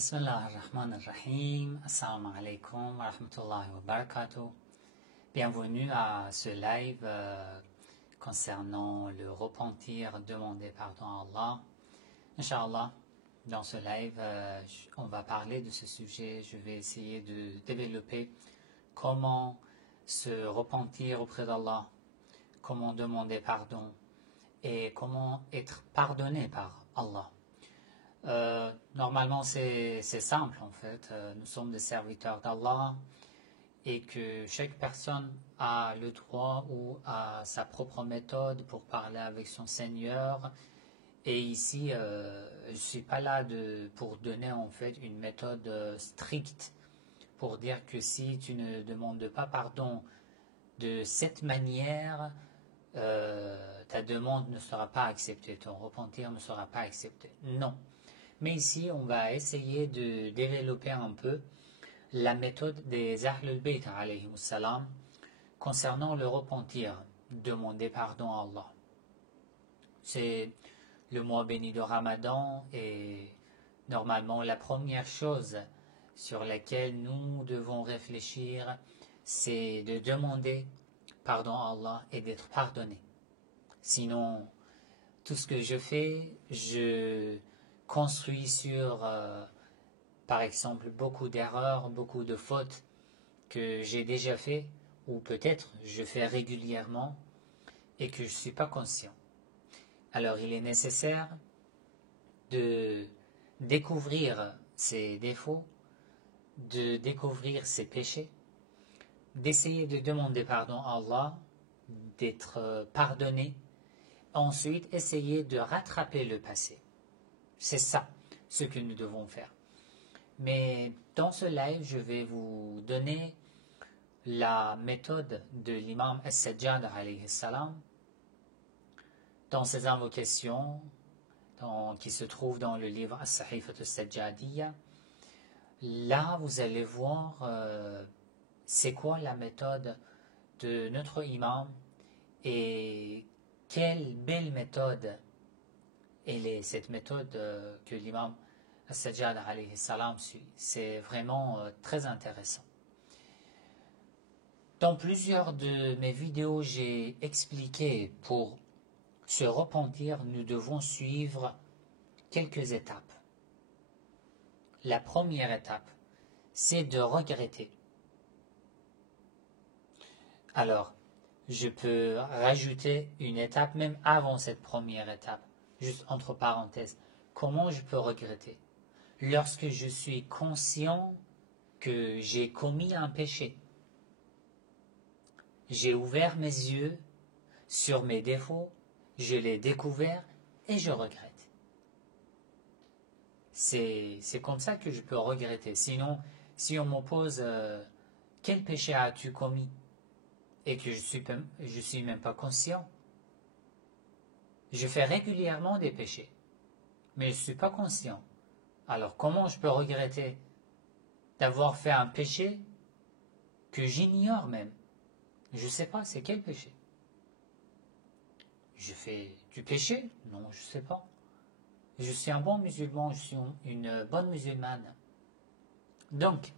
Bismillah ar-Rahman ar-Rahim. Assalamu alaikum wa rahmatullahi wa barakatuh. Bienvenue à ce live concernant le repentir, demander pardon à Allah. Inch'Allah, dans ce live, on va parler de ce sujet. Je vais essayer de développer comment se repentir auprès d'Allah, comment demander pardon et comment être pardonné par Allah. Normalement, c'est simple en fait. Nous sommes des serviteurs d'Allah et que chaque personne a le droit ou a sa propre méthode pour parler avec son Seigneur. Et ici, je ne suis pas là pour donner en fait une méthode stricte pour dire que si tu ne demandes pas pardon de cette manière, ta demande ne sera pas acceptée, ton repentir ne sera pas accepté. Non. Mais ici, on va essayer de développer un peu la méthode des Ahlul Bayt alayhimus salam concernant le repentir, demander pardon à Allah. C'est le mois béni de Ramadan et normalement la première chose sur laquelle nous devons réfléchir, c'est de demander pardon à Allah et d'être pardonné. Sinon, tout ce que je fais, je construit sur, par exemple, beaucoup d'erreurs, beaucoup de fautes que j'ai déjà fait, ou peut-être je fais régulièrement et que je ne suis pas conscient. Alors il est nécessaire de découvrir ses défauts, de découvrir ses péchés, d'essayer de demander pardon à Allah, d'être pardonné, ensuite essayer de rattraper le passé. C'est ça ce que nous devons faire. Mais dans ce live, je vais vous donner la méthode de l'imam As-Sajjad alayhi salam dans ses invocations qui se trouvent dans le livre As-Sahifat As-Sajjadiyya. Là, vous allez voir c'est quoi la méthode de notre imam et quelle belle méthode cette méthode que l'imam As-Sajjad alayhi salam suit. C'est vraiment très intéressant. Dans plusieurs de mes vidéos, j'ai expliqué pour se repentir, nous devons suivre quelques étapes. La première étape, c'est de regretter. Alors, je peux rajouter une étape même avant cette première étape. Juste entre parenthèses, comment je peux regretter? Lorsque je suis conscient que j'ai commis un péché, j'ai ouvert mes yeux sur mes défauts, je l'ai découvert et je regrette. C'est comme ça que je peux regretter. Sinon, si on m'oppose quel péché as-tu commis et que je suis même pas conscient, je fais régulièrement des péchés, mais je ne suis pas conscient. Alors comment je peux regretter d'avoir fait un péché que j'ignore même? Je ne sais pas, c'est quel péché? Je fais du péché? Non, je ne sais pas. Je suis un bon musulman, je suis une bonne musulmane. Donc,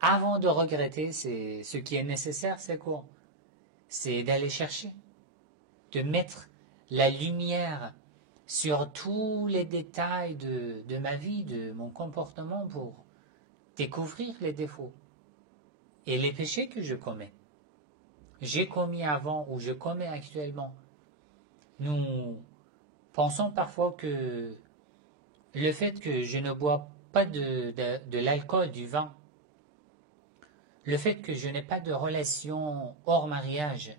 avant de regretter, ce qui est nécessaire, c'est quoi? C'est d'aller chercher, de mettre la lumière sur tous les détails de ma vie, de mon comportement pour découvrir les défauts et les péchés que je commets. J'ai commis avant ou je commets actuellement. Nous pensons parfois que le fait que je ne bois pas de l'alcool, du vin, le fait que je n'ai pas de relation hors mariage,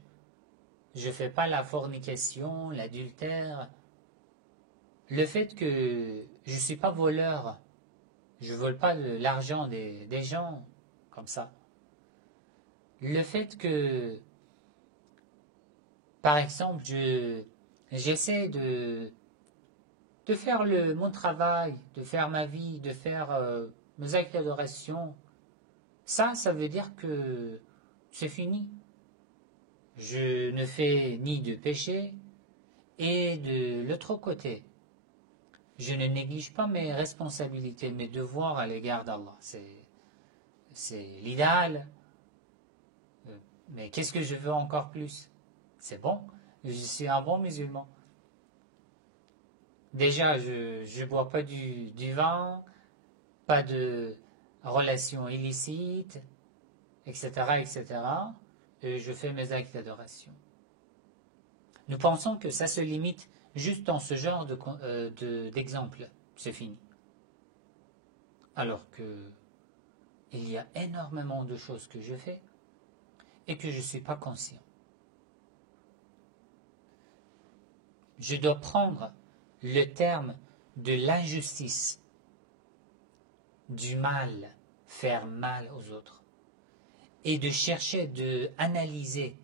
je ne fais pas la fornication, l'adultère, le fait que je ne suis pas voleur, je ne vole pas l'argent des gens, comme ça. Le fait que, par exemple, j'essaie de faire mon travail, de faire ma vie, de faire mes actes d'adoration, ça veut dire que c'est fini. Je ne fais ni de péché, et de l'autre côté, je ne néglige pas mes responsabilités, mes devoirs à l'égard d'Allah. C'est l'idéal. Mais qu'est-ce que je veux encore plus? C'est bon, je suis un bon musulman. Déjà, je ne bois pas du vin, pas de relations illicites, etc., etc. Et je fais mes actes d'adoration. Nous pensons que ça se limite juste dans ce genre d'exemple. C'est fini. Alors que il y a énormément de choses que je fais et que je ne suis pas conscient. Je dois prendre le terme de l'injustice, du mal, faire mal aux autres, et de chercher d'analyser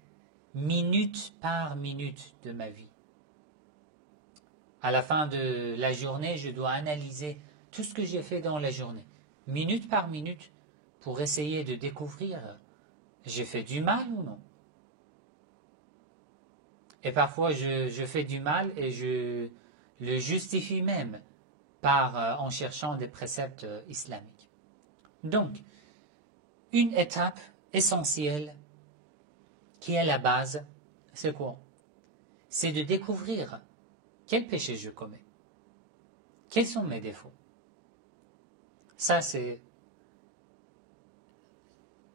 minute par minute de ma vie. À la fin de la journée, je dois analyser tout ce que j'ai fait dans la journée, minute par minute, pour essayer de découvrir j'ai fait du mal ou non. Et parfois, je fais du mal et je le justifie même en cherchant des préceptes islamiques. Donc, une étape essentielle qui est la base, c'est quoi? C'est de découvrir quel péché je commets. Quels sont mes défauts? Ça, c'est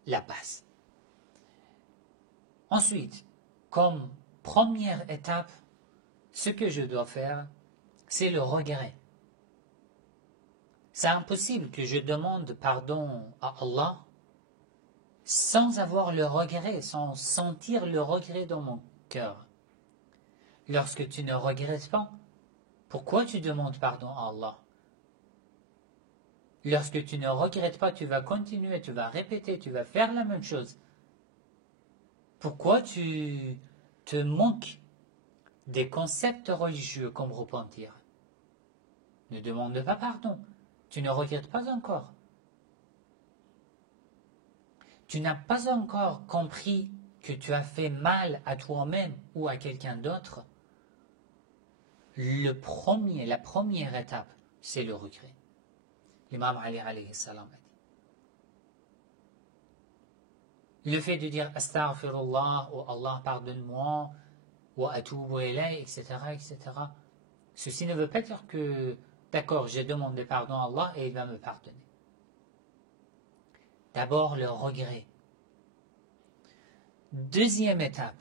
la base. Ensuite, comme première étape, ce que je dois faire, c'est le regret. C'est impossible que je demande pardon à Allah sans avoir le regret, sans sentir le regret dans mon cœur. Lorsque tu ne regrettes pas, pourquoi tu demandes pardon à Allah? Lorsque tu ne regrettes pas, tu vas continuer, tu vas répéter, tu vas faire la même chose. Pourquoi tu te manques des concepts religieux comme repentir? Ne demande pas pardon. Tu ne regrettes pas encore. Tu n'as pas encore compris que tu as fait mal à toi-même ou à quelqu'un d'autre. La première étape, c'est le regret. L'imam Ali alayhi salam a dit. Le fait de dire astaghfirullah ou Allah pardonne-moi ou atubu ilayh, etc., etc. Ceci ne veut pas dire que d'accord, j'ai demandé pardon à Allah et il va me pardonner. D'abord le regret. Deuxième étape,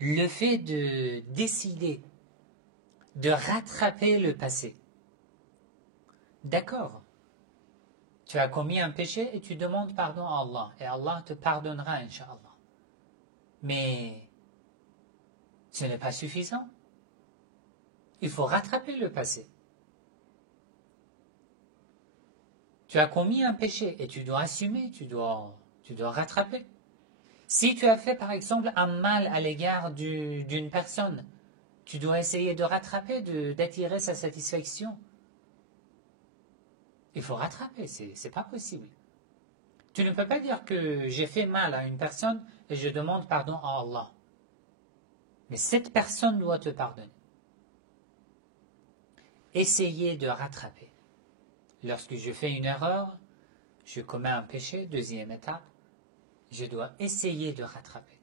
le fait de décider de rattraper le passé. D'accord, tu as commis un péché et tu demandes pardon à Allah et Allah te pardonnera, Inch'Allah. Mais ce n'est pas suffisant. Il faut rattraper le passé. Tu as commis un péché et tu dois assumer, tu dois rattraper. Si tu as fait par exemple un mal à l'égard d'une personne, tu dois essayer de rattraper, d'attirer sa satisfaction. Il faut rattraper, c'est pas possible. Tu ne peux pas dire que j'ai fait mal à une personne et je demande pardon à Allah. Mais cette personne doit te pardonner. Essayez de rattraper. Lorsque je fais une erreur, je commets un péché, deuxième étape, je dois essayer de rattraper.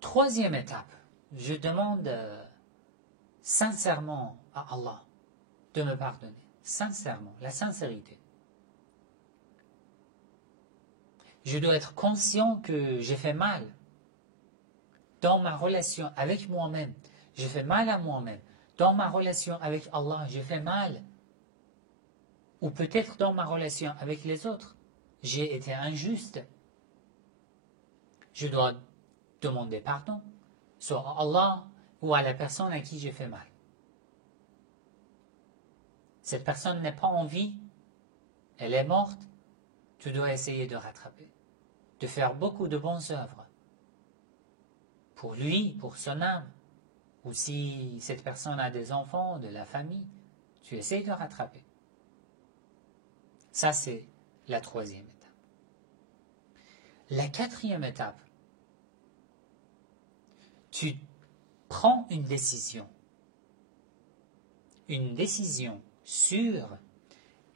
Troisième étape, je demande sincèrement à Allah de me pardonner. Sincèrement, la sincérité. Je dois être conscient que j'ai fait mal dans ma relation avec moi-même. J'ai fait mal à moi-même. Dans ma relation avec Allah, j'ai fait mal. Ou peut-être dans ma relation avec les autres, j'ai été injuste. Je dois demander pardon, soit à Allah ou à la personne à qui j'ai fait mal. Cette personne n'est pas en vie, elle est morte, tu dois essayer de rattraper, de faire beaucoup de bonnes œuvres. Pour lui, pour son âme, ou si cette personne a des enfants, de la famille, tu essayes de rattraper. Ça, c'est la troisième étape. La quatrième étape, tu prends une décision sûre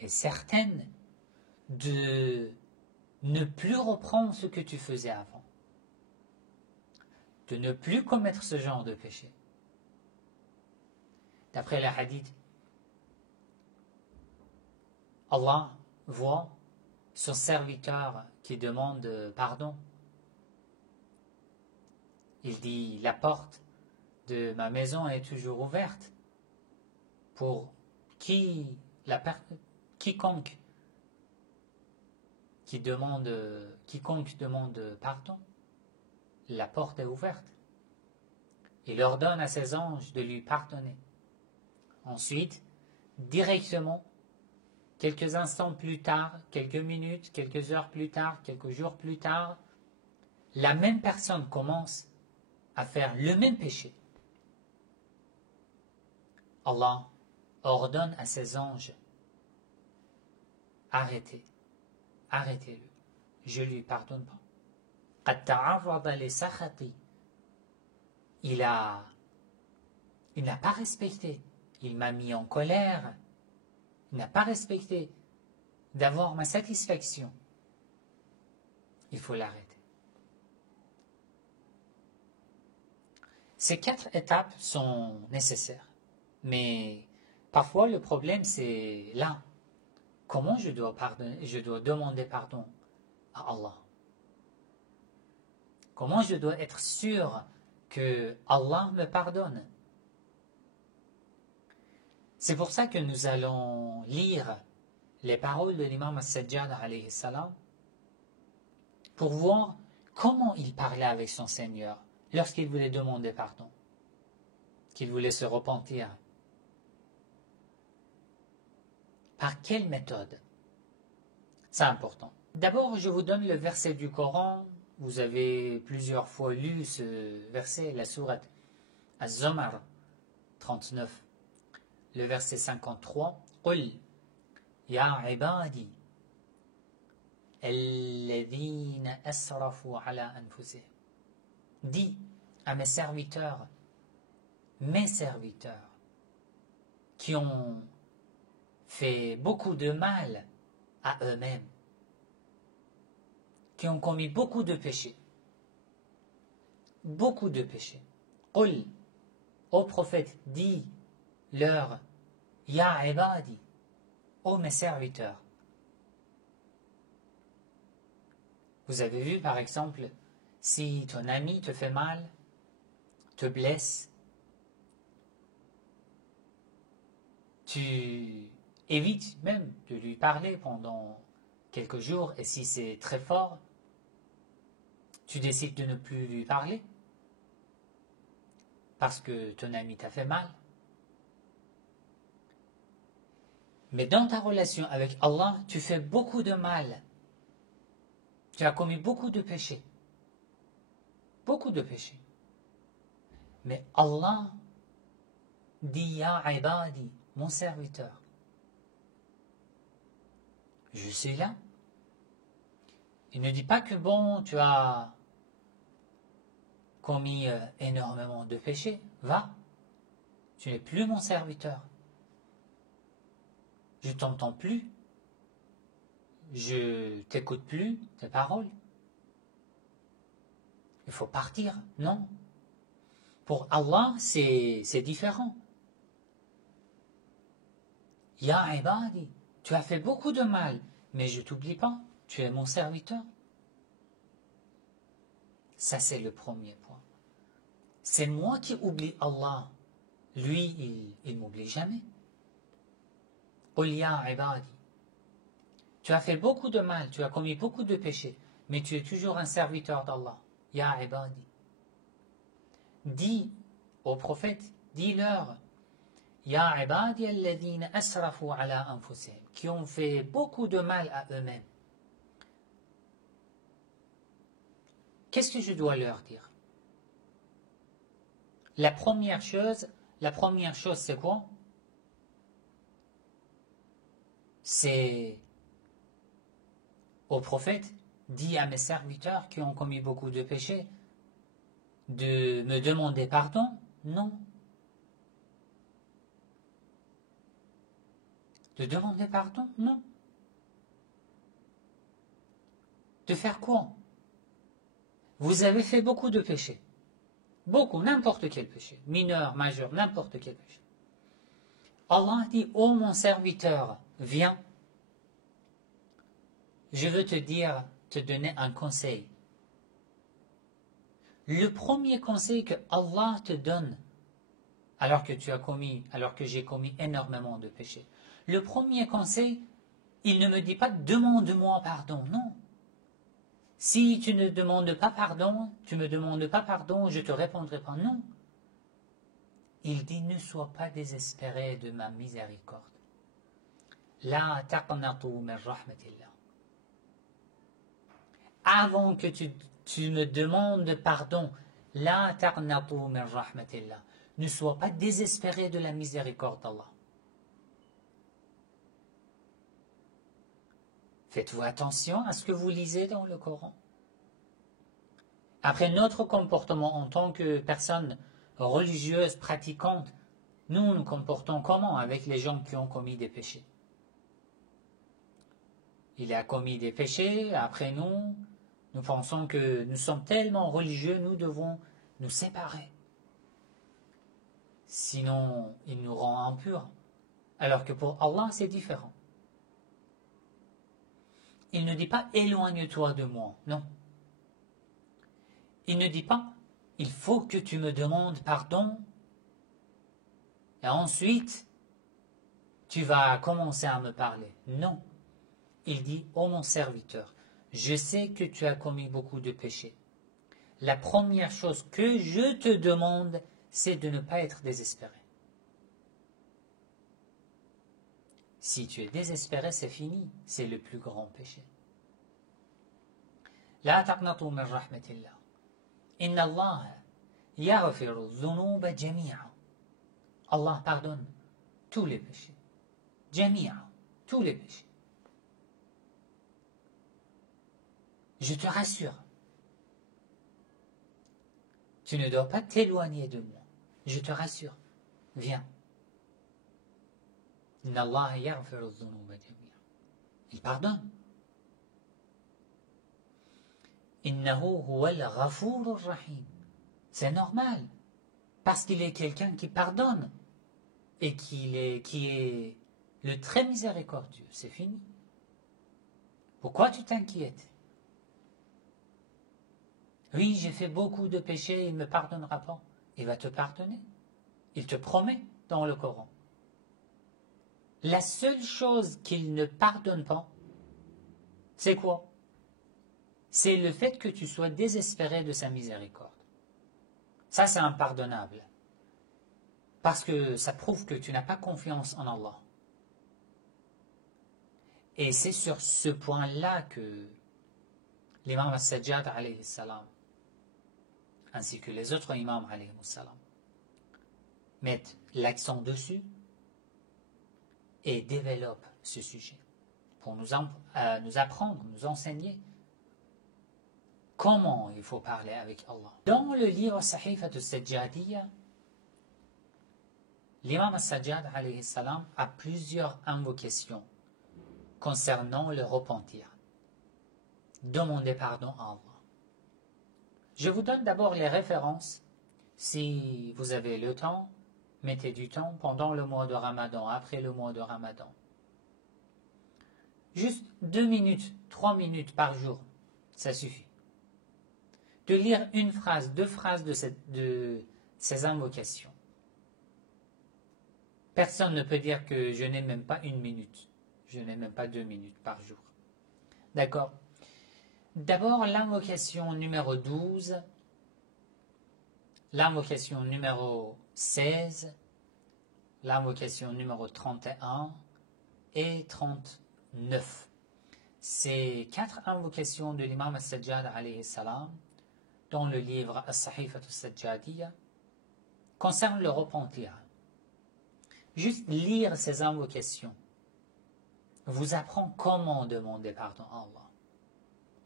et certaine de ne plus reprendre ce que tu faisais avant, de ne plus commettre ce genre de péché. D'après le hadith, Allah voit son serviteur qui demande pardon. Il dit, la porte de ma maison est toujours ouverte pour quiconque demande pardon. La porte est ouverte. Il ordonne à ses anges de lui pardonner. Ensuite, directement, quelques instants plus tard, quelques minutes, quelques heures plus tard, quelques jours plus tard, la même personne commence à faire le même péché. Allah ordonne à ses anges, arrêtez-le, je ne lui pardonne pas. Il n'a pas respecté, il m'a mis en colère, il n'a pas respecté d'avoir ma satisfaction. Il faut l'arrêter. Ces 4 étapes sont nécessaires, mais parfois le problème c'est là. Comment je dois demander pardon à Allah? Comment je dois être sûr que Allah me pardonne? C'est pour ça que nous allons lire les paroles de l'imam As-Sajjad alayhi salam pour voir comment il parlait avec son Seigneur lorsqu'il voulait demander pardon, qu'il voulait se repentir. Par quelle méthode? C'est important. D'abord, je vous donne le verset du Coran. Vous avez plusieurs fois lu ce verset, la sourate Az-Zumar 39, le verset 53. قُلْ يَا عِبَادِي الَّذِينَ أَسْرَفُوا عَلَى أَنفُسِهِمْ. Dis à mes serviteurs qui ont fait beaucoup de mal à eux-mêmes, qui ont commis beaucoup de péchés. Qul, ô prophète, dis-leur, Ya ibadi, ô mes serviteurs. Vous avez vu par exemple, si ton ami te fait mal, te blesse, tu évites même de lui parler pendant quelques jours, et si c'est très fort, tu décides de ne plus lui parler parce que ton ami t'a fait mal. Mais dans ta relation avec Allah, tu fais beaucoup de mal. Tu as commis beaucoup de péchés. Mais Allah dit, Ya ibadi, mon serviteur, je suis là. Il ne dit pas que bon, tu as commis énormément de péchés. Va, tu n'es plus mon serviteur. Je t'entends plus. Je t'écoute plus tes paroles. Il faut partir. Non. Pour Allah, c'est différent. Ya ibadi, tu as fait beaucoup de mal, mais je t'oublie pas. Tu es mon serviteur. Ça, c'est le premier point. C'est moi qui oublie Allah. Lui, il m'oublie jamais. Qul ya ibadi. Tu as fait beaucoup de mal, tu as commis beaucoup de péchés, mais tu es toujours un serviteur d'Allah. Ya ibadi. Dis aux prophètes, dis-leur, Ya ibadi alladhina asrafu ala anfusihim, qui ont fait beaucoup de mal à eux-mêmes. Qu'est-ce que je dois leur dire? La première chose, c'est quoi? C'est au prophète, dis à mes serviteurs qui ont commis beaucoup de péchés, de me demander pardon Non. De demander pardon? Non. De faire quoi? Vous avez fait beaucoup de péchés. Beaucoup, n'importe quel péché. Mineur, majeur, n'importe quel péché. Allah dit, ô mon serviteur, viens. Je veux te donner un conseil. Le premier conseil que Allah te donne, alors que j'ai commis énormément de péchés. Le premier conseil, il ne me dit pas demande-moi pardon, non. Si tu ne demandes pas pardon, tu me demandes pas pardon, je te répondrai pas non. Il dit ne sois pas désespéré de ma miséricorde. La taqnatu min rahmatillah. Avant que tu me demandes pardon, la taqnatu min rahmatillah. Ne sois pas désespéré de la miséricorde d'Allah. Faites-vous attention à ce que vous lisez dans le Coran. Après notre comportement en tant que personne religieuse, pratiquante, nous nous comportons comment avec les gens qui ont commis des péchés? Il a commis des péchés, après nous pensons que nous sommes tellement religieux, nous devons nous séparer. Sinon, il nous rend impurs. Alors que pour Allah, c'est différent. Il ne dit pas « éloigne-toi de moi », non. Il ne dit pas « il faut que tu me demandes pardon » et ensuite tu vas commencer à me parler. Non. Il dit « ô mon serviteur, je sais que tu as commis beaucoup de péchés. La première chose que je te demande, c'est de ne pas être désespéré. Si tu es désespéré, c'est fini. C'est le plus grand péché. La taqnatu min rahmatillah. Inna Allah yaghfiru dhunuba jami'a. Allah pardonne tous les péchés. Jami'a, tous les péchés. Je te rassure. Tu ne dois pas t'éloigner de moi. Je te rassure. Viens. Inna Allah yaghfiru dhunuba jami'a. Il pardonne. Innahu huwal ghafurur rahim. C'est normal. Parce qu'il est quelqu'un qui pardonne. Et qui est le très miséricordieux. C'est fini. Pourquoi tu t'inquiètes? Oui, j'ai fait beaucoup de péchés, il ne me pardonnera pas. Il va te pardonner. Il te promet dans le Coran. La seule chose qu'il ne pardonne pas, c'est quoi? C'est le fait que tu sois désespéré de sa miséricorde. Ça, c'est impardonnable. Parce que ça prouve que tu n'as pas confiance en Allah. Et c'est sur ce point-là que l'imam As-Sajjad alayhi salam, ainsi que les autres imams alayhi salam, mettent l'accent dessus et développent ce sujet pour nous apprendre, nous enseigner comment il faut parler avec Allah. Dans le livre Sahifat al-Sajjadiyya, l'imam As-Sajjad alayhi salam a plusieurs invocations concernant le repentir. Demander pardon à Allah. Je vous donne d'abord les références. Si vous avez le temps, mettez du temps pendant le mois de Ramadan, après le mois de Ramadan. Juste 2 minutes, 3 minutes par jour, ça suffit. De lire une phrase, 2 phrases de ces invocations. Personne ne peut dire que je n'ai même pas 1 minute. Je n'ai même pas 2 minutes par jour. D'accord? D'abord, l'invocation numéro 12, l'invocation numéro 16, l'invocation numéro 31 et 39. Ces 4 invocations de l'imam As-Sajjad alayhi salam dans le livre As-Sahifat al-Sajjadiyya concernent le repentir. Juste lire ces invocations vous apprend comment demander pardon à Allah.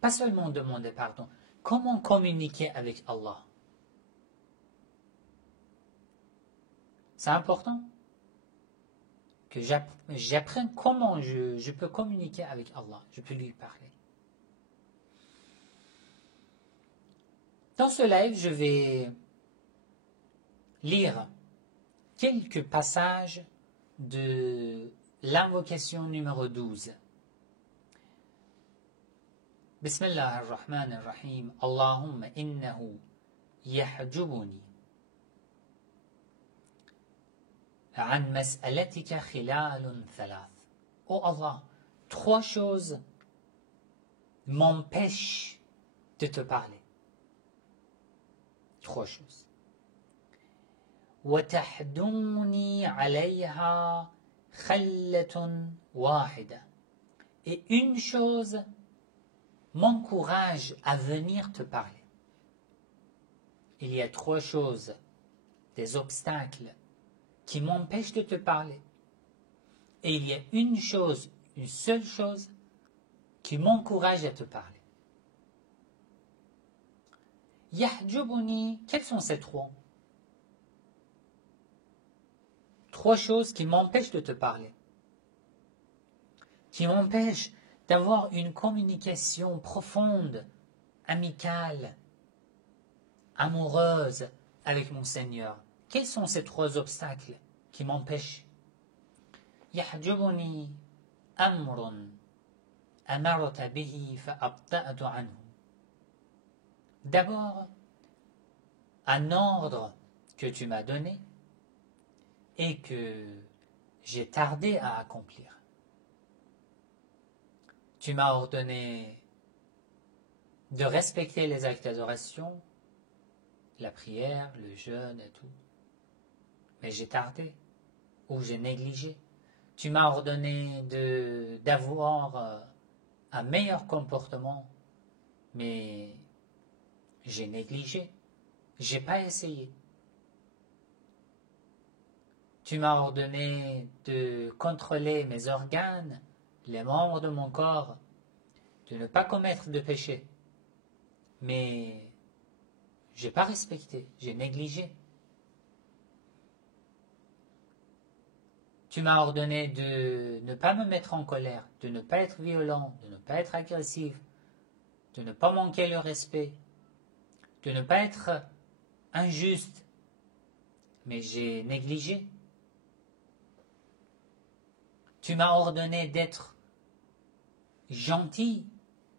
Pas seulement demander pardon, comment communiquer avec Allah. C'est important que j'apprenne comment je peux communiquer avec Allah, je peux lui parler. Dans ce live, je vais lire quelques passages de l'invocation numéro 12. Bismillah ar-Rahman ar-Rahim. Allahumma innahu yahjubuni an mas'alatika khilalun thalath. Oh Allah, 3 choses m'empêchent de te parler. 3 choses. وَتَحْدُونِي عَلَيْهَا خَلَّةٌ وَاحِدَةٌ. Et une chose m'encourage à venir te parler. Il y a 3 choses, des obstacles qui m'empêchent de te parler. Et il y a une chose, une seule chose, qui m'encourage à te parler. Yahjubuni, quelles sont ces 3? 3 choses qui m'empêchent de te parler, qui m'empêchent d'avoir une communication profonde, amicale, amoureuse avec mon Seigneur. Quels sont ces 3 obstacles qui m'empêchent? Yahjubuni amrun amarta bihi fa'abta'tu anhu. D'abord, un ordre que tu m'as donné et que j'ai tardé à accomplir. Tu m'as ordonné de respecter les actes d'adoration, la prière, le jeûne et tout. Mais j'ai tardé ou j'ai négligé. Tu m'as ordonné d'avoir un meilleur comportement, mais j'ai négligé. J'ai pas essayé. Tu m'as ordonné de contrôler mes organes, les membres de mon corps, de ne pas commettre de péché. Mais j'ai pas respecté, j'ai négligé. Tu m'as ordonné de ne pas me mettre en colère, de ne pas être violent, de ne pas être agressif, de ne pas manquer le respect, de ne pas être injuste. Mais j'ai négligé. Tu m'as ordonné d'être gentil,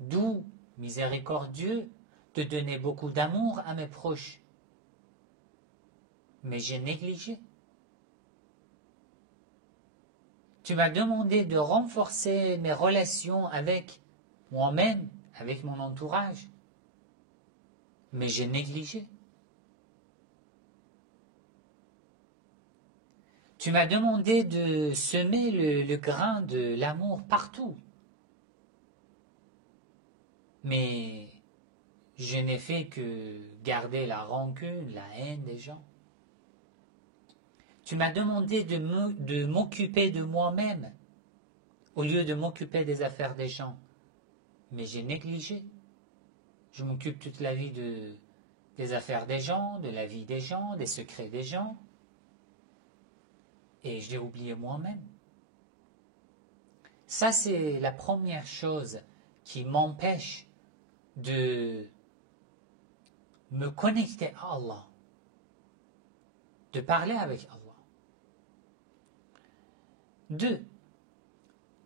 doux, miséricordieux, de donner beaucoup d'amour à mes proches. Mais j'ai négligé. Tu m'as demandé de renforcer mes relations avec moi-même, avec mon entourage. Mais j'ai négligé. Tu m'as demandé de semer le grain de l'amour partout. Mais je n'ai fait que garder la rancune, la haine des gens. Tu m'as demandé de m'occuper de moi-même au lieu de m'occuper des affaires des gens. Mais j'ai négligé. Je m'occupe toute la vie des affaires des gens, de la vie des gens, des secrets des gens. Et j'ai oublié moi-même. Ça, c'est la première chose qui m'empêche de me connecter à Allah, de parler avec Allah. 2.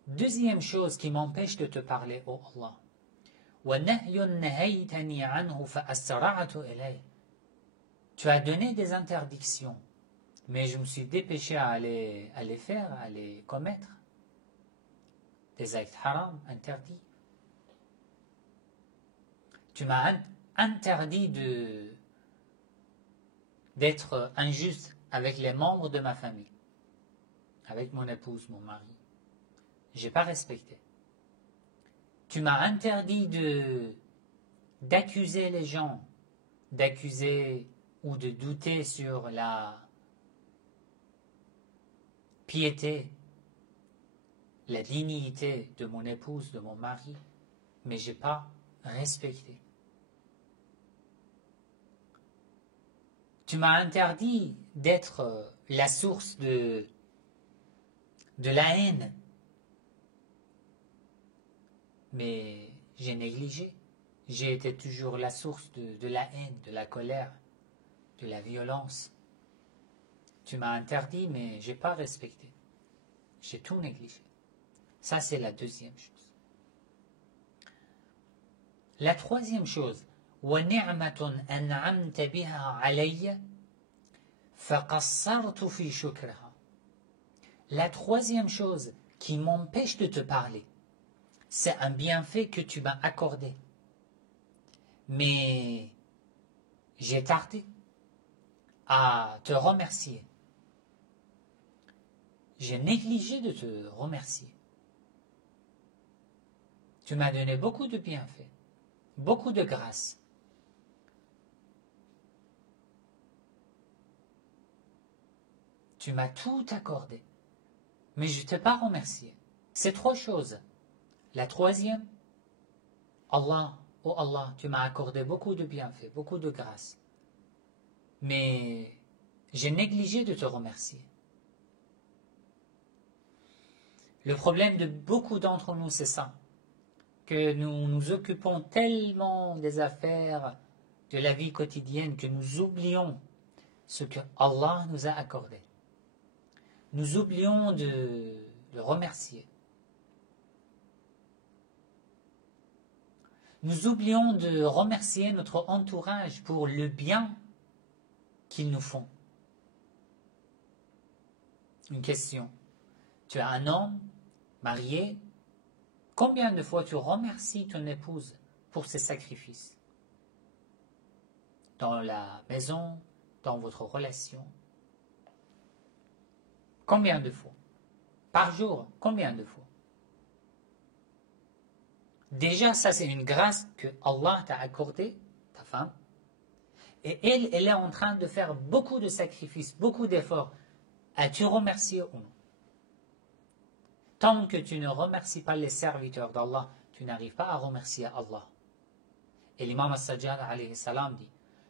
Deuxième chose qui m'empêche de te parler, ô Allah. Tu as donné des interdictions, mais je me suis dépêché à les faire, à les commettre. Des actes haram, interdits. Tu m'as interdit d'être injuste avec les membres de ma famille, avec mon épouse, mon mari. J'ai pas respecté. Tu m'as interdit d'accuser les gens, d'accuser ou de douter sur la piété, la dignité de mon épouse, de mon mari, mais j'ai pas respecté. Tu m'as interdit d'être la source de la haine. Mais j'ai négligé. J'ai été toujours la source de la haine, de la colère, de la violence. Tu m'as interdit, mais j'ai pas respecté. J'ai tout négligé. Ça, c'est la deuxième chose. La troisième chose, وَنِعْمَةٌ أَنْعَمْتَ بِهَا عَلَيَّ فَقَصَّرْتُ فِي شُكْرِهَا. La troisième chose qui m'empêche de te parler, c'est un bienfait que tu m'as accordé. Mais j'ai tardé à te remercier. J'ai négligé de te remercier. Tu m'as donné beaucoup de bienfaits, beaucoup de grâce. Tu m'as tout accordé, mais je ne t'ai pas remercié. C'est trois choses. La troisième, Allah, oh Allah, tu m'as accordé beaucoup de bienfaits, beaucoup de grâce. Mais j'ai négligé de te remercier. Le problème de beaucoup d'entre nous, c'est ça, que nous nous occupons tellement des affaires de la vie quotidienne que nous oublions ce que Allah nous a accordé. Nous oublions de le remercier. Nous oublions de remercier notre entourage pour le bien qu'ils nous font. Une question. Tu as un homme marié. Combien de fois tu remercies ton épouse pour ses sacrifices? Dans la maison, dans votre relation. Combien de fois? Par jour, combien de fois? Déjà, ça c'est une grâce que Allah t'a accordée, ta femme. Et elle est en train de faire beaucoup de sacrifices, beaucoup d'efforts. As-tu remercié ou non? Tant que tu ne remercies pas les serviteurs d'Allah, tu n'arrives pas à remercier Allah. Et l'imam As-Sajjad alayhi salam dit,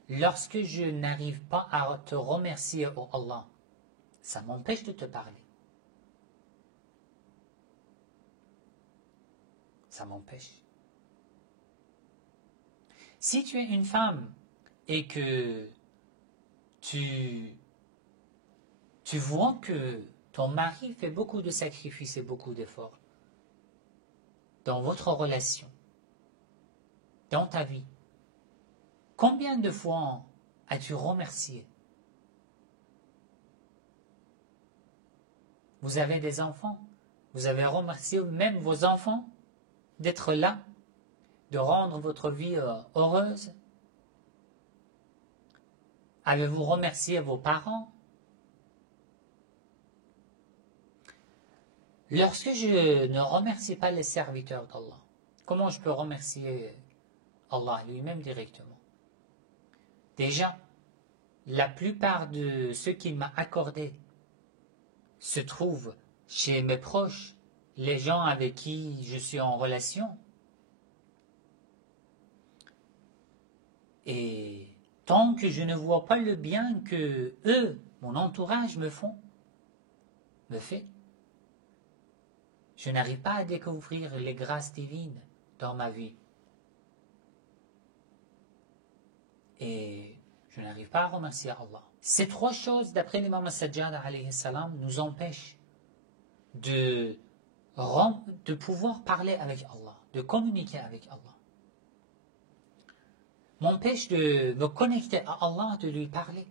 lorsque je n'arrive pas à te remercier, ô Allah, ça m'empêche de te parler. Ça m'empêche. Si tu es une femme et que tu vois que ton mari fait beaucoup de sacrifices et beaucoup d'efforts dans votre relation, dans ta vie, combien de fois as-tu remercié? Vous avez des enfants, vous avez remercié même vos enfants d'être là, de rendre votre vie heureuse? Avez-vous remercié vos parents? Lorsque je ne remercie pas les serviteurs d'Allah, comment je peux remercier Allah lui-même directement? Déjà, la plupart de ce qu'il m'a accordé se trouve chez mes proches, les gens avec qui je suis en relation. Et tant que je ne vois pas le bien que eux, mon entourage, me fait, je n'arrive pas à découvrir les grâces divines dans ma vie. Et je n'arrive pas à remercier Allah. Ces trois choses, d'après l'imam As-Sajjad alayhi salam, nous empêchent de pouvoir parler avec Allah, de communiquer avec Allah. M'empêche de me connecter à Allah, de lui parler.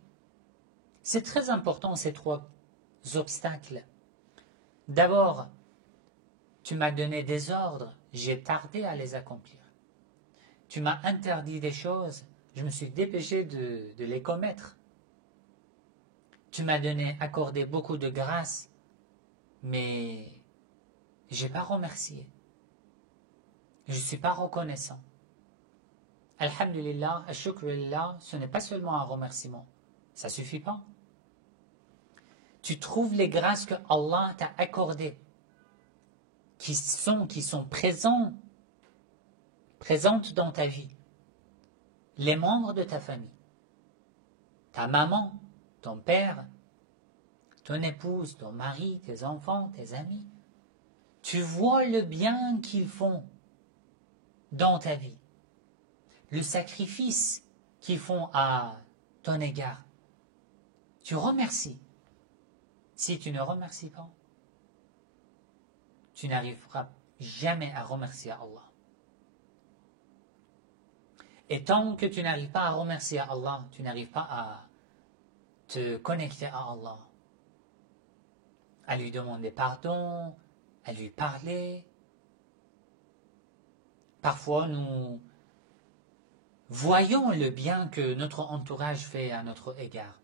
C'est très important, ces trois obstacles. D'abord, tu m'as donné des ordres, j'ai tardé à les accomplir. Tu m'as interdit des choses, je me suis dépêché de les commettre. Tu m'as accordé beaucoup de grâce, mais je n'ai pas remercié. Je ne suis pas reconnaissant. Alhamdulillah, Ashukrillah, ce n'est pas seulement un remerciement. Ça ne suffit pas. Tu trouves les grâces que Allah t'a accordées, qui sont présentes dans ta vie. Les membres de ta famille, ta maman, ton père, ton épouse, ton mari, tes enfants, tes amis. Tu vois le bien qu'ils font dans ta vie, le sacrifice qu'ils font à ton égard. Tu remercies. Si tu ne remercies pas, tu n'arriveras jamais à remercier Allah. Et tant que tu n'arrives pas à remercier Allah, tu n'arrives pas à te connecter à Allah, à lui demander pardon, à lui parler. Parfois, nous voyons le bien que notre entourage fait à notre égard.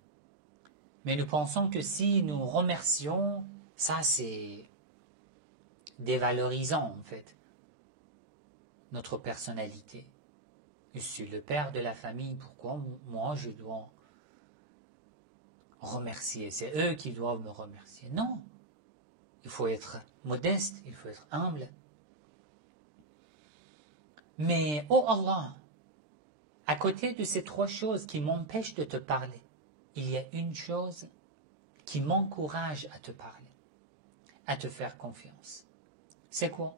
Mais nous pensons que si nous remercions, ça c'est dévalorisant en fait, notre personnalité. Je suis le père de la famille, pourquoi moi je dois remercier? C'est eux qui doivent me remercier. Non, il faut être modeste, il faut être humble. Mais, oh Allah, à côté de ces trois choses qui m'empêchent de te parler, il y a une chose qui m'encourage à te parler, à te faire confiance. C'est quoi?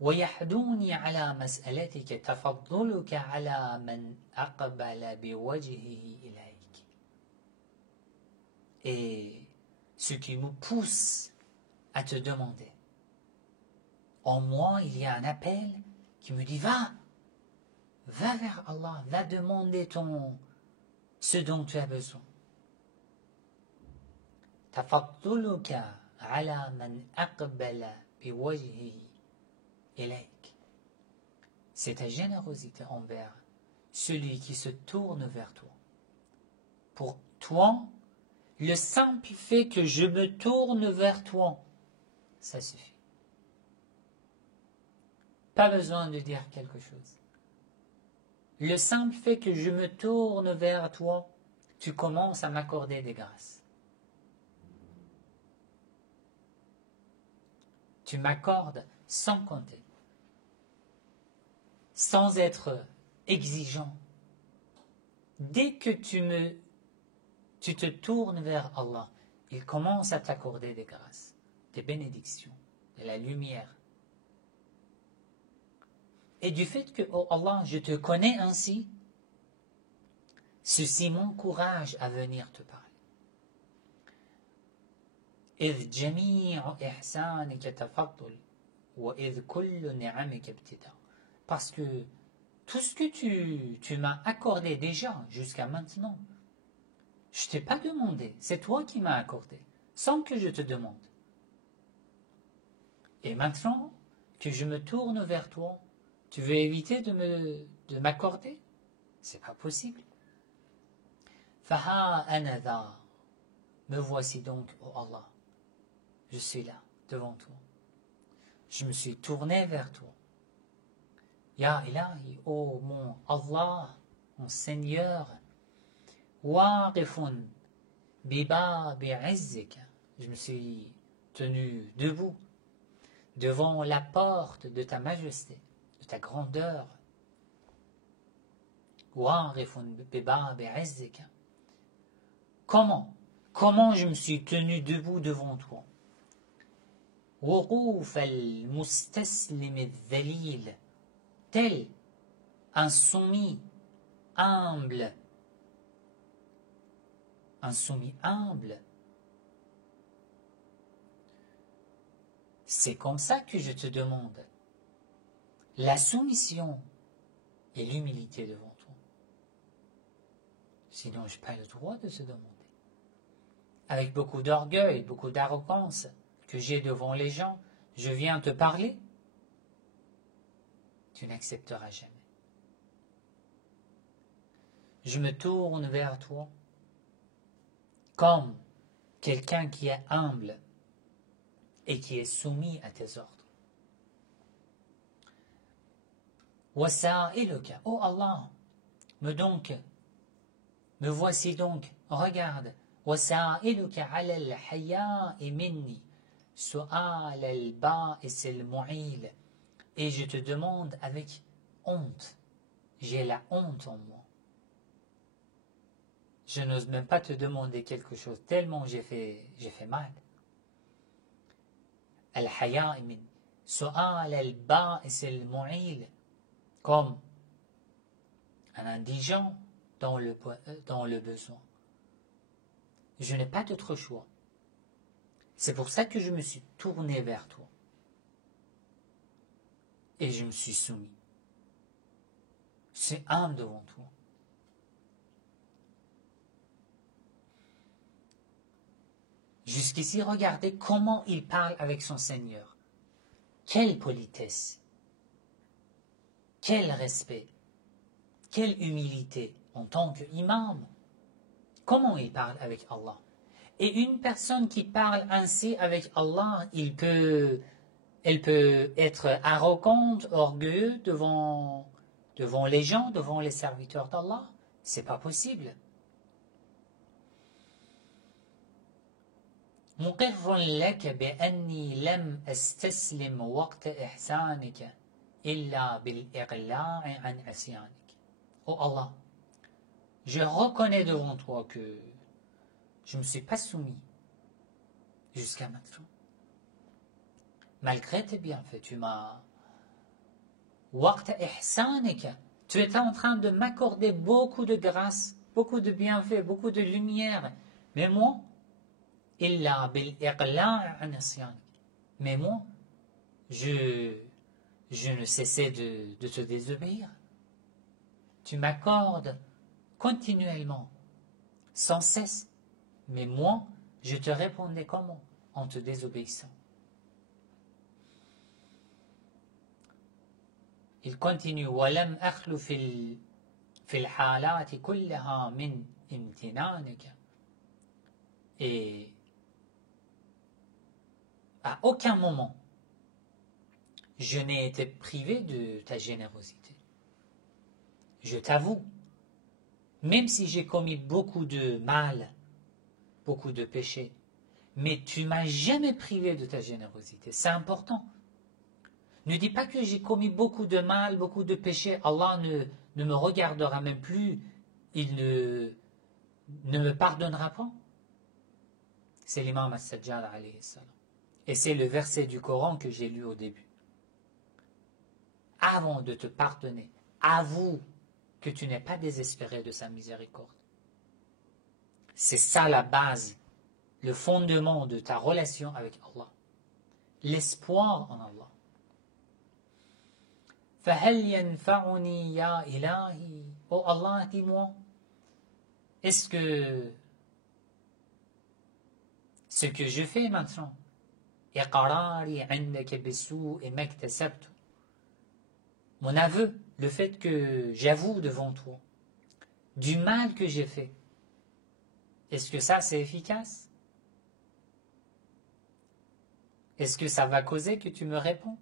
ويحدوني على مسألتك تفضلك على من أقبل بوجهه إليك. Et ce qui me pousse à te demander. En moi, il y a un appel qui me dit, va vers Allah, va demander ce dont tu as besoin. تفضلك على من أقبل بوجهه إليك. C'est ta générosité envers celui qui se tourne vers toi. Pour toi, le simple fait que je me tourne vers toi, ça suffit. Pas besoin de dire quelque chose. Le simple fait que je me tourne vers toi, tu commences à m'accorder des grâces. Tu m'accordes sans compter, sans être exigeant. Dès que tu te tournes vers Allah, il commence à t'accorder des grâces, des bénédictions, de la lumière. Et du fait que, oh Allah, je te connais ainsi, ceci m'encourage à venir te parler. إذ جميع إحسانك تفضل وإذ كل نعمك ابتداء. Parce que tout ce que tu m'as accordé déjà jusqu'à maintenant, je ne t'ai pas demandé, c'est toi qui m'as accordé, sans que je te demande. Et maintenant que je me tourne vers toi, tu veux éviter de m'accorder? C'est pas possible. Faha anadha, me voici donc, oh Allah. Je suis là, devant toi. Je me suis tourné vers toi. Ya Ilahi, oh mon Allah, mon Seigneur. Waqifun biba bi'izzika. Je me suis tenu debout devant la porte de ta majesté, de ta grandeur. Waqifun biba bi'izzika. Comment je me suis tenu debout devant toi? وقوف المستسلم الذليل, tel un soumis humble, c'est comme ça que je te demande la soumission et l'humilité devant toi. Sinon je n'ai pas le droit de te demander. Avec beaucoup d'orgueil, beaucoup d'arrogance que j'ai devant les gens, je viens te parler, tu n'accepteras jamais. Je me tourne vers toi comme quelqu'un qui est humble et qui est soumis à tes ordres. Wasa'iluka, oh Allah, me voici donc, regarde, wasa'iluka ala al-hayya'i minni. Su'al al-ba'is al-mu'il. Et je te demande avec honte. J'ai la honte en moi. Je n'ose même pas te demander quelque chose, tellement j'ai fait mal. Al-haya min su'al al-ba'is al-mu'il, comme un indigent dans le besoin. Je n'ai pas d'autre choix. C'est pour ça que je me suis tourné vers toi. Et je me suis soumis. C'est humble devant toi. Jusqu'ici, regardez comment il parle avec son Seigneur. Quelle politesse, quel respect, quelle humilité en tant qu'imam. Comment il parle avec Allah. Et une personne qui parle ainsi avec Allah, elle peut être arrogante, orgueilleuse devant les gens, devant les serviteurs d'Allah. C'est pas possible. مقر لك بأني لم أستسلم وقت إحسانك إلا بالإقلاع عن عصيانك. Oh Allah, je reconnais devant toi que je ne me suis pas soumis jusqu'à maintenant. Malgré tes bienfaits, tu m'as... وقت إحسانك, tu étais en train de m'accorder beaucoup de grâce, beaucoup de bienfaits, beaucoup de lumière. Mais moi, إلا بالإقلاع عن عصيانك. Mais moi, je ne cessais de te désobéir. Tu m'accordes continuellement, sans cesse. Mais moi, je te répondais comment? En te désobéissant. Il continue. وَلَمْ أَخْلُ فِي الْحَالَاتِ كُلَّهَا مِنْ امْتِنَانِكَ. Et à aucun moment, je n'ai été privé de ta générosité. Je t'avoue, même si j'ai commis beaucoup de mal, beaucoup de péchés, mais tu m'as jamais privé de ta générosité. C'est important. Ne dis pas que j'ai commis beaucoup de mal, beaucoup de péchés. Allah ne me regardera même plus. Il ne me pardonnera pas. C'est l'imam As-Sajjad alayhi salam. Et c'est le verset du Coran que j'ai lu au début. Avant de te pardonner, avoue que tu n'es pas désespéré de sa miséricorde. C'est ça la base, le fondement de ta relation avec Allah. L'espoir en Allah. فَهَلْ يَنْفَعُنِي يَا إِلَهِي. Oh Allah, dis-moi, est-ce que ce que je fais maintenant, إِقْرَارِي عِنْدَكَ بِالسُّوءِ مَا اكْتَسَبْتُ, mon aveu, le fait que j'avoue devant toi du mal que j'ai fait, est-ce que ça c'est efficace? Est-ce que ça va causer que tu me réponds?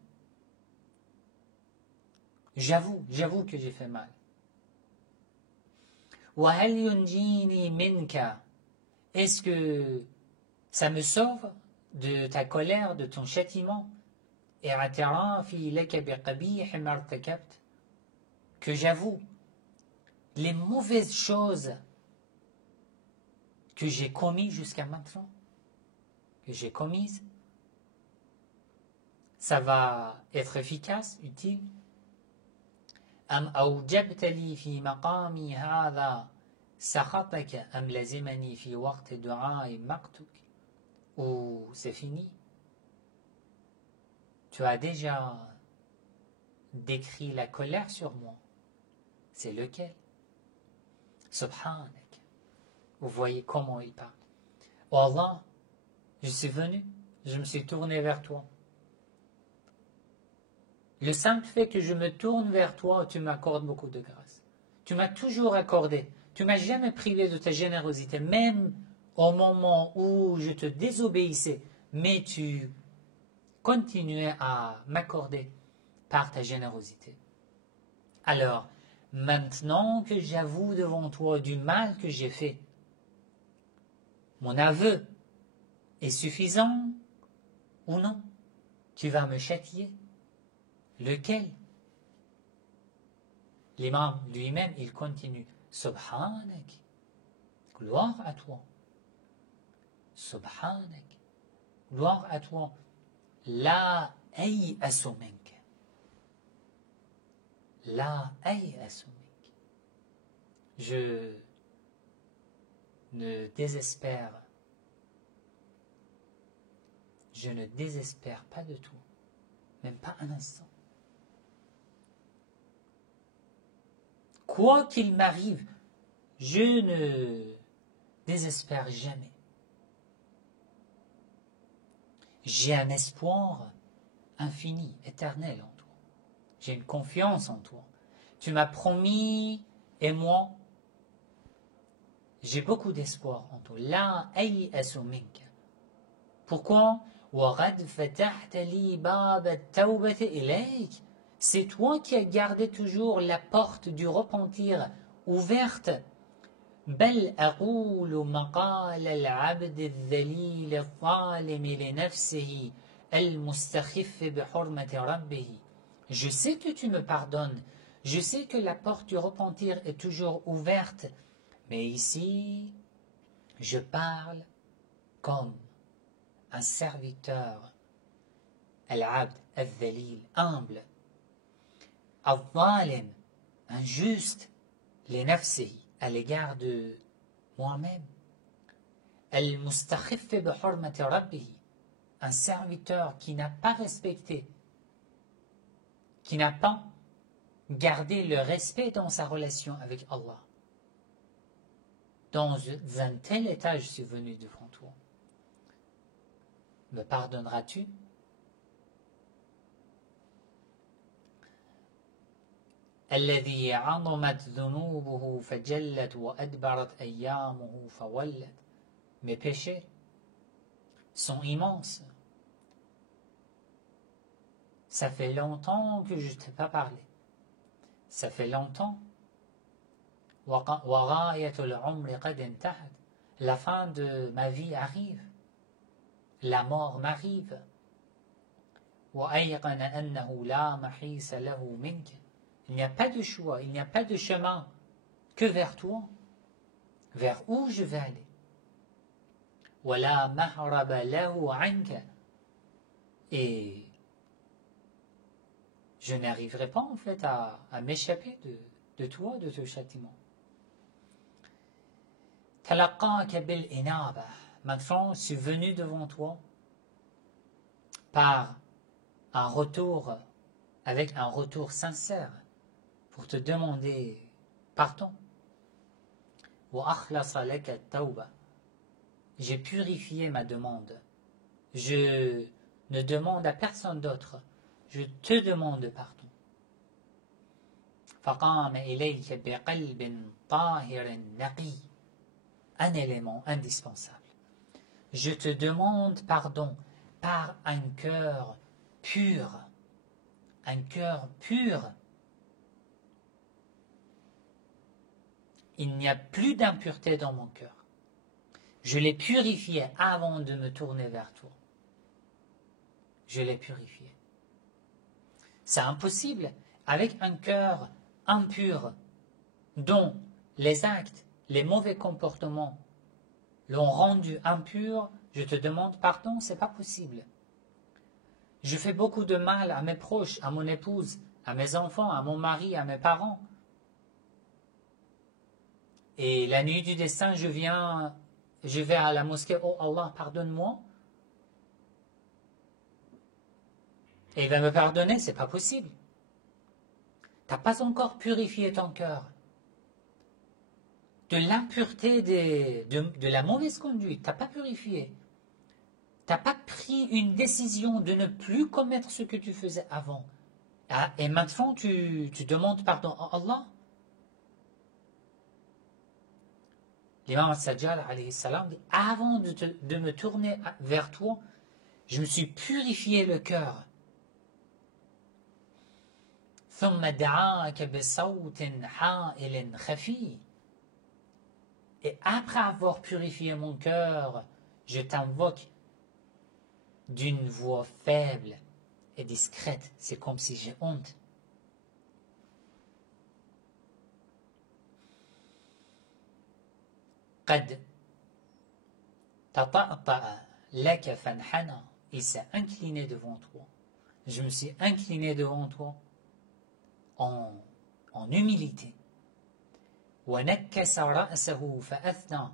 J'avoue que j'ai fait mal. وَهَلْ يُنْجِينِي مِنْكَ. Est-ce que ça me sauve de ta colère, de ton châtiment? اعترافي لك بقبيح ما ارتكبت, que j'avoue les mauvaises choses que j'ai commises jusqu'à maintenant, que j'ai commises, ça va être efficace, utile. أم أوجبت لي في مقامي هذا سخطك أم لزمني في وقت دعاء مقتك. Ou c'est fini. Tu as déjà décrit la colère sur moi. C'est lequel? Subhanak. Vous voyez comment il parle. Oh Allah, je suis venu, je me suis tourné vers toi. Le simple fait que je me tourne vers toi, tu m'accordes beaucoup de grâce. Tu m'as toujours accordé. Tu m'as jamais privé de ta générosité, même au moment où je te désobéissais, mais tu continuais à m'accorder par ta générosité. Alors, maintenant que j'avoue devant toi du mal que j'ai fait, mon aveu est suffisant ou non? Tu vas me châtier. Lequel? L'imam lui-même, il continue. Subhanak. Gloire à toi. Subhanak. Gloire à toi. La ay'asu minka. La ay'asu minka. Je ne désespère. Je ne désespère pas de toi. Même pas un instant. Quoi qu'il m'arrive, je ne désespère jamais. J'ai un espoir infini, éternel en toi. J'ai une confiance en toi. Tu m'as promis, et moi, j'ai beaucoup d'espoir en toi. La ay'asu minka. Pourquoi? وَقَدْ فَتَحْتَ لِي بَابَ التَّوْبَةِ إِلَيْكَ. C'est toi qui as gardé toujours la porte du repentir ouverte. بل أقول مقال العبد الذليل الظالم لنفسه المستخف بحرمة ربه. Je sais que tu me pardonnes. Je sais que la porte du repentir est toujours ouverte. Mais ici, je parle comme un serviteur, al-abd, al-dhalil, humble, al-zalim, injuste, li nafsihi, à l'égard de moi-même, al-mustakhif bi hurmati rabbihi, un serviteur qui n'a pas respecté, qui n'a pas gardé le respect dans sa relation avec Allah. Dans un tel état, je suis venu devant toi. Me pardonneras-tu? الذي عظمت ذنوبه فجلت وأدبرت أيامه فولت. Mes péchés sont immenses. Ça fait longtemps que je ne t'ai pas parlé. Ça fait longtemps. وغاية العمر قد انتهت. La fin de ma vie arrive. La mort m'arrive. وأيقن أنه لا محيص له منك. Il n'y a pas de choix, il n'y a pas de chemin que vers toi. Vers où je vais aller? ولا مهرب له عنك. Et je n'arriverai pas en fait à m'échapper de toi, de ce châtiment. تلقاك بالإنابة. Maintenant, je suis venu devant toi par un retour, avec un retour sincère, pour te demander pardon. وأخلص لك التوبة. J'ai purifié ma demande. Je ne demande à personne d'autre. Je te demande pardon. فقام إليك بقلب طاهر نقي. Un élément indispensable. Je te demande pardon par un cœur pur. Un cœur pur. Il n'y a plus d'impureté dans mon cœur. Je l'ai purifié avant de me tourner vers toi. Je l'ai purifié. C'est impossible avec un cœur impur dont les actes, les mauvais comportements l'ont rendu impur. Je te demande pardon, c'est pas possible. Je fais beaucoup de mal à mes proches, à mon épouse, à mes enfants, à mon mari, à mes parents. Et la nuit du destin, je vais à la mosquée, oh Allah, pardonne-moi. Et il va me pardonner, c'est pas possible. Tu n'as pas encore purifié ton cœur de l'impureté de la mauvaise conduite. Tu n'as pas purifié. Tu n'as pas pris une décision de ne plus commettre ce que tu faisais avant. Ah, et maintenant, tu demandes pardon à Allah. L'imam Al-Sajjal, alayhi salam, dit, avant de me tourner vers toi, je me suis purifié le cœur. ثم دعاك بصوت حائل خفي. Et après avoir purifié mon cœur, je t'invoque d'une voix faible et discrète. C'est comme si j'ai honte. قد تطأطأ لك فانحنى. Il s'est incliné devant toi. Je me suis incliné devant toi en humilité. وَنَكَّسَ رَأْسَهُ فَأَثْنَى.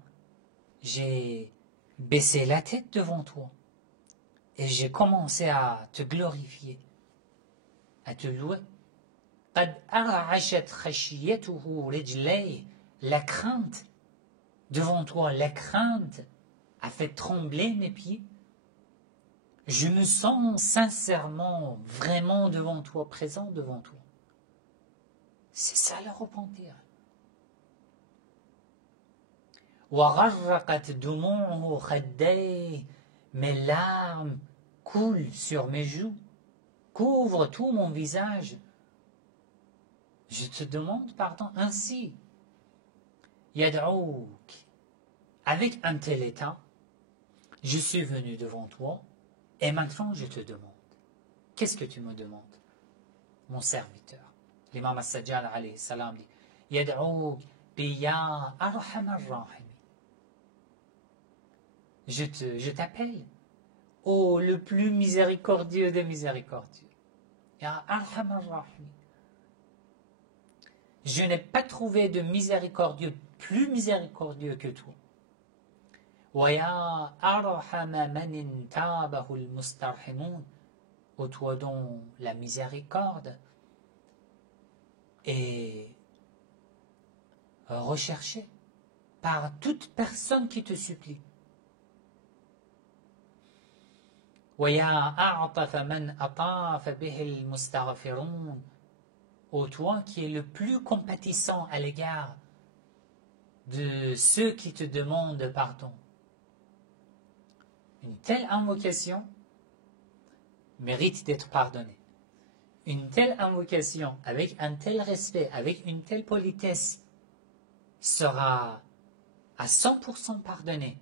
J'ai baissé la tête devant toi et j'ai commencé à te glorifier, à te louer. قَدْ أَرْعَشَتْ خَشِيَّتُهُ رِجْلَيْهِ. La crainte devant toi, la crainte a fait trembler mes pieds. Je me sens sincèrement, vraiment devant toi, présent devant toi. C'est ça le repentir. وَغَرَّقَتْ دُمُوعُهُ خَدَّيْهِ. Mes larmes coulent sur mes joues, couvrent tout mon visage. Je te demande pardon ainsi. يَدْعُوكِ. Avec un tel état, je suis venu devant toi et maintenant je te demande. Qu'est-ce que tu me demandes, mon serviteur? L'imam As-Sajjad alayhi salam dit يَدْعُوكِ بِيَا أَرْحَمَ الرَّاحِمِينَ. Je t'appelle, ô le plus miséricordieux des miséricordieux. Ya Arham ar-Rahim. Je n'ai pas trouvé de miséricordieux plus miséricordieux que toi. Wa ya arham man intabahu al-mustarhimun. Ô toi dont la miséricorde est recherchée par toute personne qui te supplie. وَيَا أَعْطَفَ مَنْ أَطَافَ بِهِ الْمُسْتَغْفِرُونَ. Ô toi qui es le plus compatissant à l'égard de ceux qui te demandent pardon. Une telle invocation mérite d'être pardonnée. Une telle invocation, avec un tel respect, avec une telle politesse, sera à 100% pardonnée.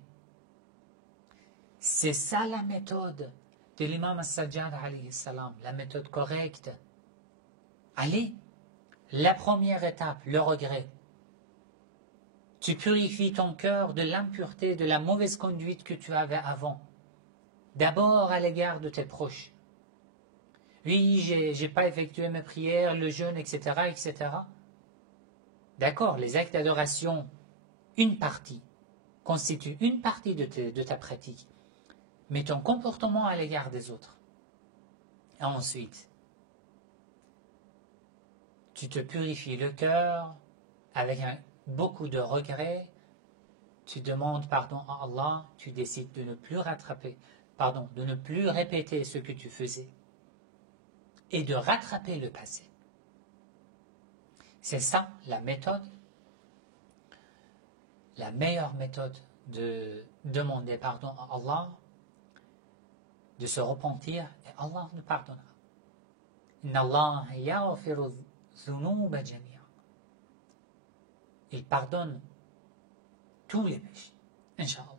C'est ça la méthode de l'imam As-Sajjad alayhi salam, la méthode correcte. Allez, la première étape, le regret. Tu purifies ton cœur de l'impureté, de la mauvaise conduite que tu avais avant. D'abord à l'égard de tes proches. Oui, j'ai pas effectué mes prières, le jeûne, etc., etc. D'accord, les actes d'adoration, une partie, constituent une partie de ta pratique. Mais ton comportement à l'égard des autres. Et ensuite, tu te purifies le cœur avec beaucoup de regrets, tu demandes pardon à Allah, tu décides de ne plus de ne plus répéter ce que tu faisais et de rattraper le passé. C'est ça la méthode, la meilleure méthode de demander pardon à Allah, de se repentir, et Allah nous pardonnera. Inna Allah yaghfiru dhunuba jami'a. Il pardonne tous les péchés, Inch'Allah.